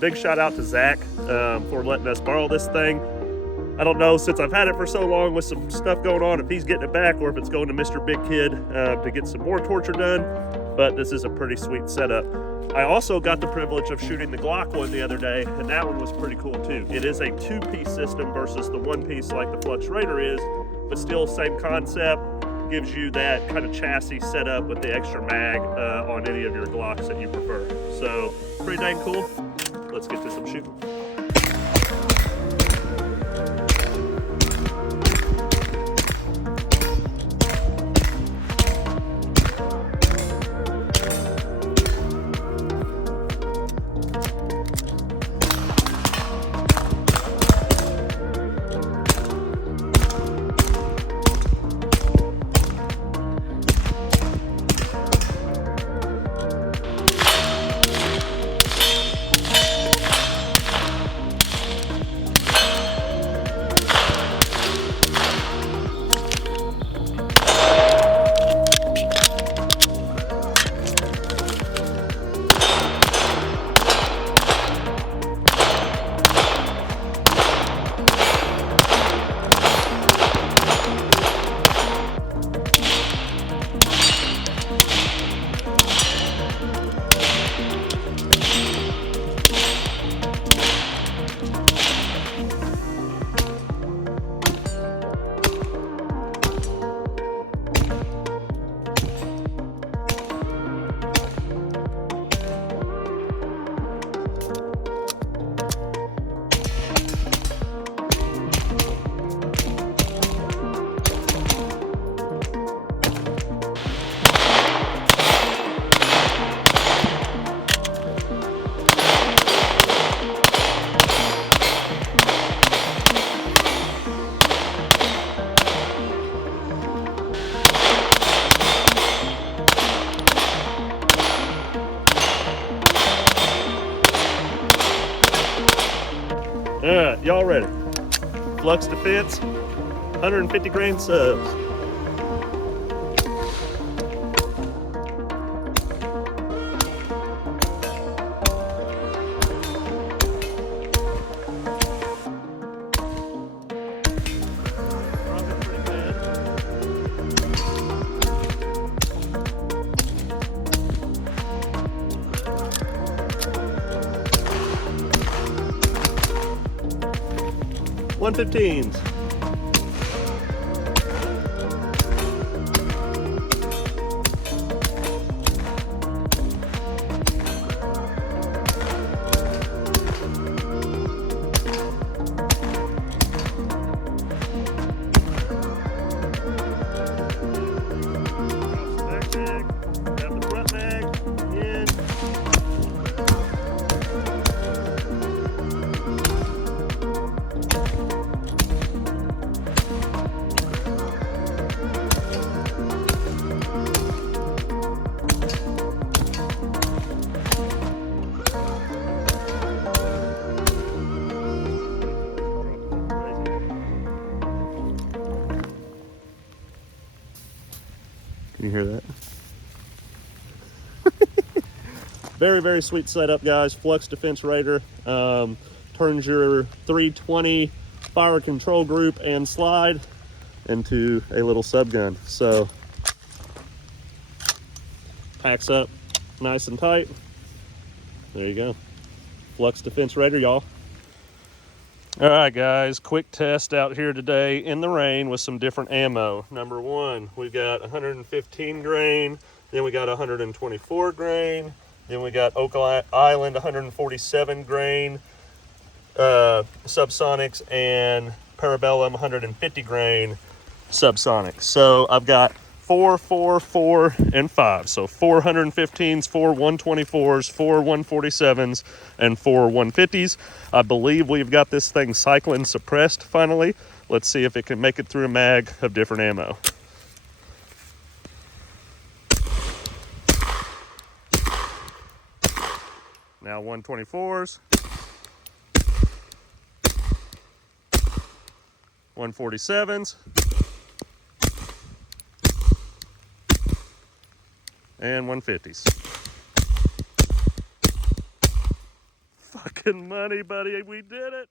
big shout out to Zack for letting us borrow this thing. I don't know, since I've had it for so long with some stuff going on, if he's getting it back or if it's going to Mr. Big Kid to get some more torture done, but this is a pretty sweet setup. I also got the privilege of shooting the Glock one the other day, and that one was pretty cool too. It is a two-piece system versus the one-piece like the Flux Raider is, but still same concept. Gives you that kind of chassis setup with the extra mag on any of your Glocks that you prefer. So pretty dang cool. Let's get to some shooting. Alright, y'all ready? Flux Defense, 150 grain subs. .115s. Got the front mag in. Can you hear that? Very, very sweet setup, guys. Flux Defense Raider. Turns your 320 fire control group and slide into a little sub gun. So packs up nice and tight. There you go. Flux Defense Raider, y'all. All right, guys, quick test out here today in the rain with some different ammo. Number one, we got 115 grain, then we got 124 grain, then we got Oak Island 147 grain subsonics, and Parabellum 150 grain subsonics. So I've got 4, 4, 4, and 5. So 4 115s, 4 124s, 4 147s, and 4 150s. I believe we've got this thing cycling suppressed finally. Let's see if it can make it through a mag of different ammo. Now 124s, 147s, and 150s. fucking money, buddy. We did it.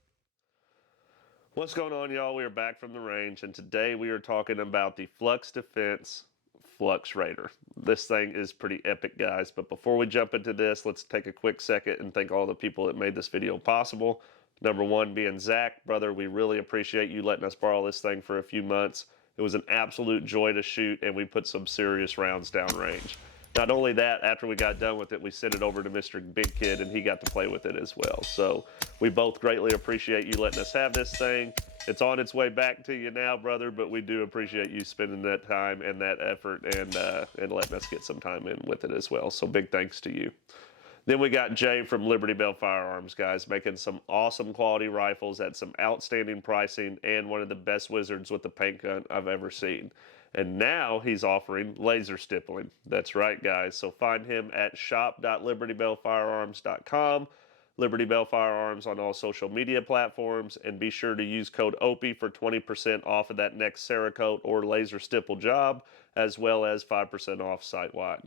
What's going on, y'all? We are back from the range, and today we are talking about the Flux Defense Flux Raider. This thing is pretty epic, guys, but before we jump into this, let's take a quick second and thank all the people that made this video possible. Number one being Zack. Brother, we really appreciate you letting us borrow this thing for a few months. It was an absolute joy to shoot, and we put some serious rounds downrange. Not only that, after we got done with it, we sent it over to Mr. Big Kid, and he got to play with it as well. So we both greatly appreciate you letting us have this thing. It's on its way back to you now, brother, but we do appreciate you spending that time and that effort and letting us get some time in with it as well. So big thanks to you. Then we got Jay from Liberty Bell Firearms, guys, making some awesome quality rifles at some outstanding pricing and one of the best wizards with the paint gun I've ever seen. And now he's offering laser stippling. That's right, guys. So find him at shop.libertybellfirearms.com. Liberty Bell Firearms on all social media platforms, and be sure to use code OPIE for 20% off of that next Cerakote or laser stipple job, as well as 5% off site-wide.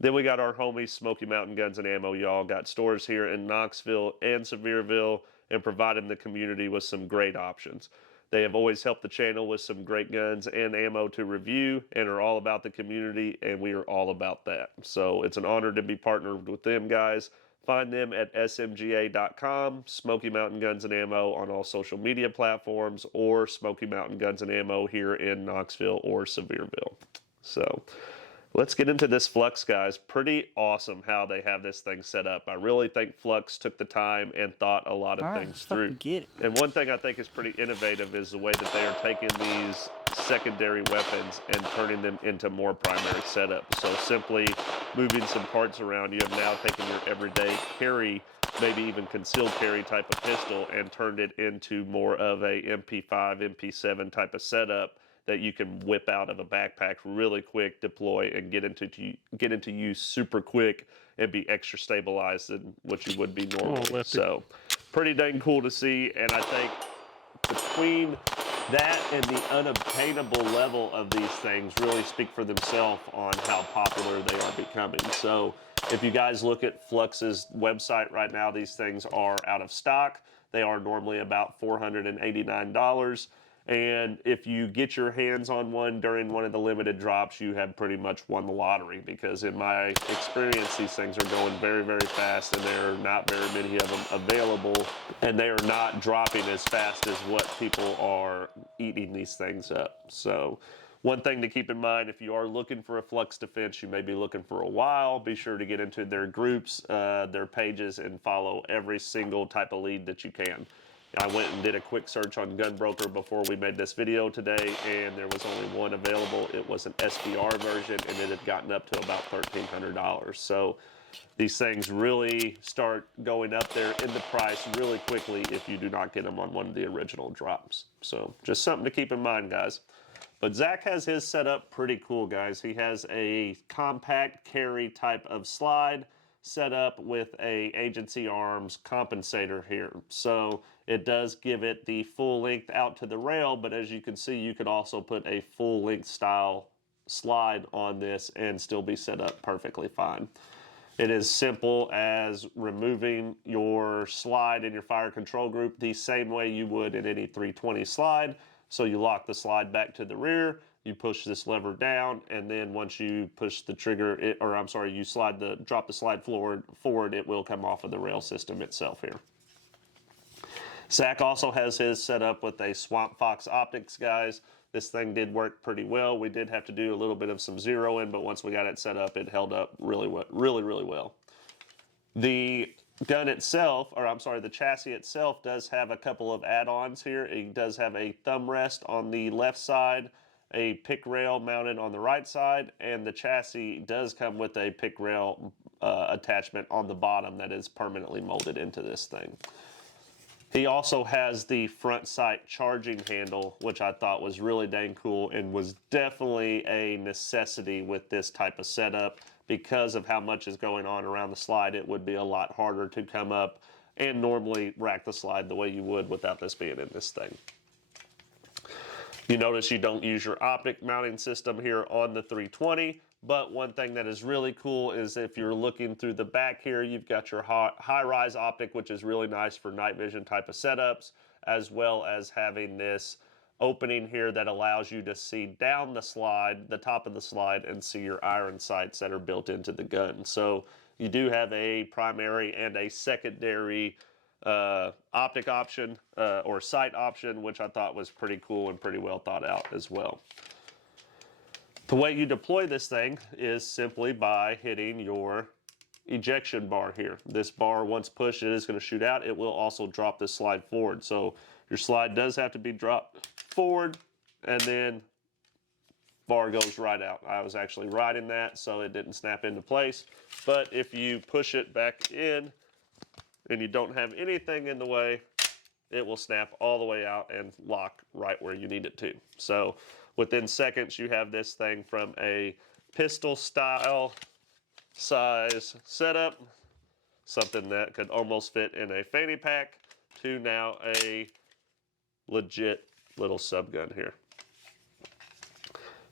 Then we got our homies, Smoky Mountain Guns and Ammo, y'all. Got stores here in Knoxville and Sevierville and providing the community with some great options. They have always helped the channel with some great guns and ammo to review and are all about the community, and we are all about that. So it's an honor to be partnered with them, guys. Find them at smga.com, Smoky Mountain Guns and Ammo on all social media platforms, or Smoky Mountain Guns and Ammo here in Knoxville or Sevierville. So let's get into this Flux, guys. Pretty awesome how they have this thing set up. I really think Flux took the time and thought a lot of things through. And one thing I think is pretty innovative is the way that they are taking these secondary weapons and turning them into more primary setups. So simply moving some parts around, you have now taken your everyday carry, maybe even concealed carry type of pistol, and turned it into more of a MP5, MP7 type of setup that you can whip out of a backpack really quick, deploy, and get into use super quick and be extra stabilized than what you would be normally. So pretty dang cool to see, and I think between that and the unobtainable level of these things really speak for themselves on how popular they are becoming. So if you guys look at Flux's website right now, these things are out of stock. They are normally about $489. And if you get your hands on one during one of the limited drops, you have pretty much won the lottery, because in my experience, these things are going very, very fast, and there are not very many of them available, and they are not dropping as fast as what people are eating these things up. So one thing to keep in mind, if you are looking for a Flux Defense, you may be looking for a while, be sure to get into their groups, their pages, and follow every single type of lead that you can. I went and did a quick search on Gunbroker before we made this video today, and there was only one available. It was an SBR version, and it had gotten up to about $1,300. So these things really start going up there in the price really quickly if you do not get them on one of the original drops. So just something to keep in mind, guys. But Zack has his set up pretty cool, guys. He has a compact carry type of slide set up with a agency arms compensator here. So it does give it the full length out to the rail, but as you can see, you could also put a full length style slide on this and still be set up perfectly fine. It is simple as removing your slide in your fire control group the same way you would in any 320 slide. So you lock the slide back to the rear, you push this lever down, and then once you push the trigger, you drop the slide forward, it will come off of the rail system itself here. Zack also has his set up with a Swamp Fox optics, guys. This thing did work pretty well. We did have to do a little bit of some zeroing, but once we got it set up, it held up really well. The gun itself, the chassis itself does have a couple of add-ons here. It does have a thumb rest on the left side, a pick rail mounted on the right side, and the chassis does come with a pick rail attachment on the bottom that is permanently molded into this thing. He also has the front sight charging handle, which I thought was really dang cool and was definitely a necessity with this type of setup. Because of how much is going on around the slide, it would be a lot harder to come up and normally rack the slide the way you would without this being in this thing. You notice you don't use your optic mounting system here on the 320. But one thing that is really cool is if you're looking through the back here, you've got your high-rise optic, which is really nice for night vision type of setups, as well as having this opening here that allows you to see down the slide, the top of the slide, and see your iron sights that are built into the gun. So you do have a primary and a secondary optic option or sight option, which I thought was pretty cool and pretty well thought out as well. The way you deploy this thing is simply by hitting your ejection bar here. This bar, once pushed, it is going to shoot out. It will also drop this slide forward. So your slide does have to be dropped forward, and then bar goes right out. I was actually riding that, so it didn't snap into place. But if you push it back in and you don't have anything in the way, it will snap all the way out and lock right where you need it to. So within seconds, you have this thing from a pistol style size setup, something that could almost fit in a fanny pack, to now a legit little subgun here.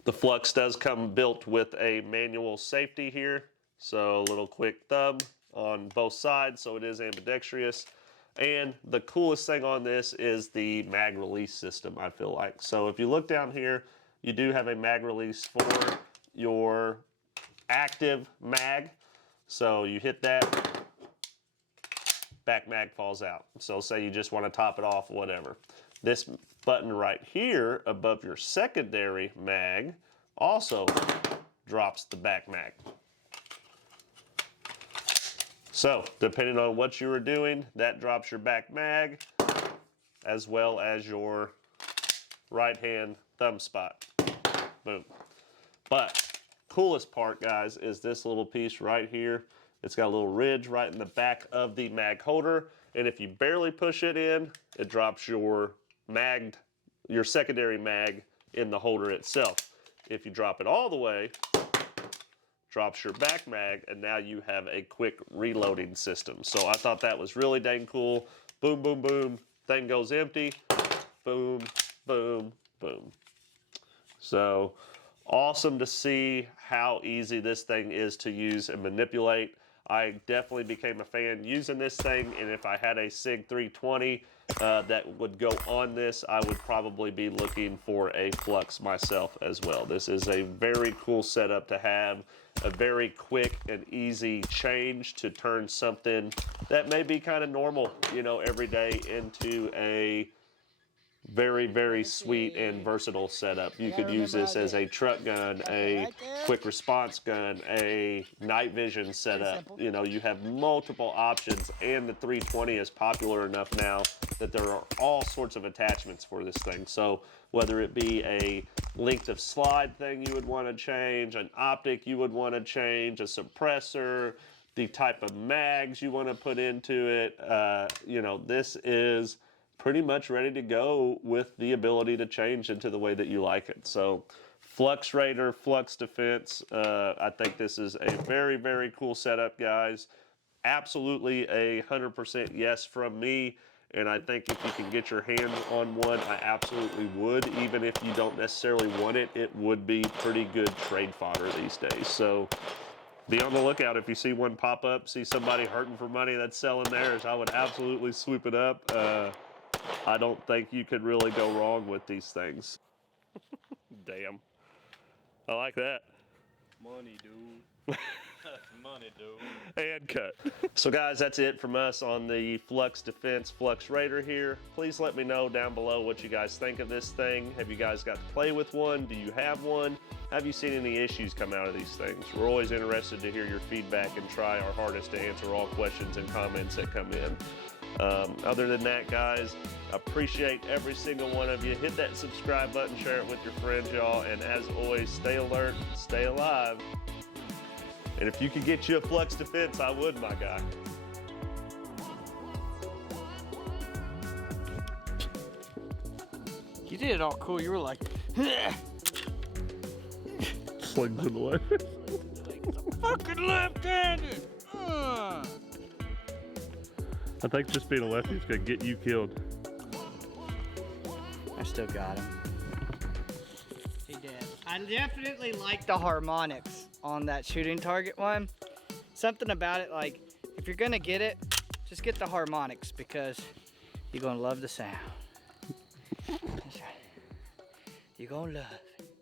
The Flux does come built with a manual safety here, so a little quick thumb on both sides, so it is ambidextrous. And the coolest thing on this is the mag release system, I feel like. So if you look down here, you do have a mag release for your active mag. So you hit that, back mag falls out. So say you just want to top it off, whatever. This button right here above your secondary mag also drops the back mag. So depending on what you were doing, that drops your back mag as well as your right hand thumb spot. Boom. But coolest part, guys, is this little piece right here. It's got a little ridge right in the back of the mag holder, and if you barely push it in, it drops your secondary mag in the holder itself. If you drop it all the way, drops your back mag, and now you have a quick reloading system. So I thought that was really dang cool. Boom, boom, boom, thing goes empty. Boom, boom, boom. So awesome to see how easy this thing is to use and manipulate. I definitely became a fan using this thing, and if I had a SIG 320 that would go on this, I would probably be looking for a Flux myself as well. This is a very cool setup to have, a very quick and easy change to turn something that may be kind of normal, you know, every day into a very, very sweet and versatile setup. You could use this as a truck gun, a quick response gun, a night vision setup. You know, you have multiple options, and the 320 is popular enough now that there are all sorts of attachments for this thing. So whether it be a length of slide thing you would want to change, an optic you would want to change, a suppressor, the type of mags you want to put into it, you know, this is pretty much ready to go with the ability to change into the way that you like it. So Flux Raider, Flux Defense, I think this is a very, very cool setup, guys. Absolutely a 100% yes from me. And I think if you can get your hands on one, I absolutely would. Even if you don't necessarily want it, it would be pretty good trade fodder these days. So be on the lookout if you see one pop up, see somebody hurting for money that's selling theirs. I would absolutely swoop it up. I don't think you could really go wrong with these things. Damn. I like that. Money, dude. Money, dude. And cut. So guys, that's it from us on the Flux Defense Flux Raider here. Please let me know down below what you guys think of this thing. Have you guys got to play with one? Do you have one? Have you seen any issues come out of these things? We're always interested to hear your feedback and try our hardest to answer all questions and comments that come in. Other than that, guys, appreciate every single one of you. Hit that subscribe button, share it with your friends, y'all, and as always, stay alert, stay alive. And if you could get you a Flux Defense, I would, my guy. You did it all cool. You were like, Swing to the left. fucking left-handed. I think just being a lefty is going to get you killed. I still got him. Hey, Dad. I definitely like the harmonics on that shooting target one. Something about it, like, if you're gonna get it, just get the harmonics because you're gonna love the sound. That's right. You're gonna love it.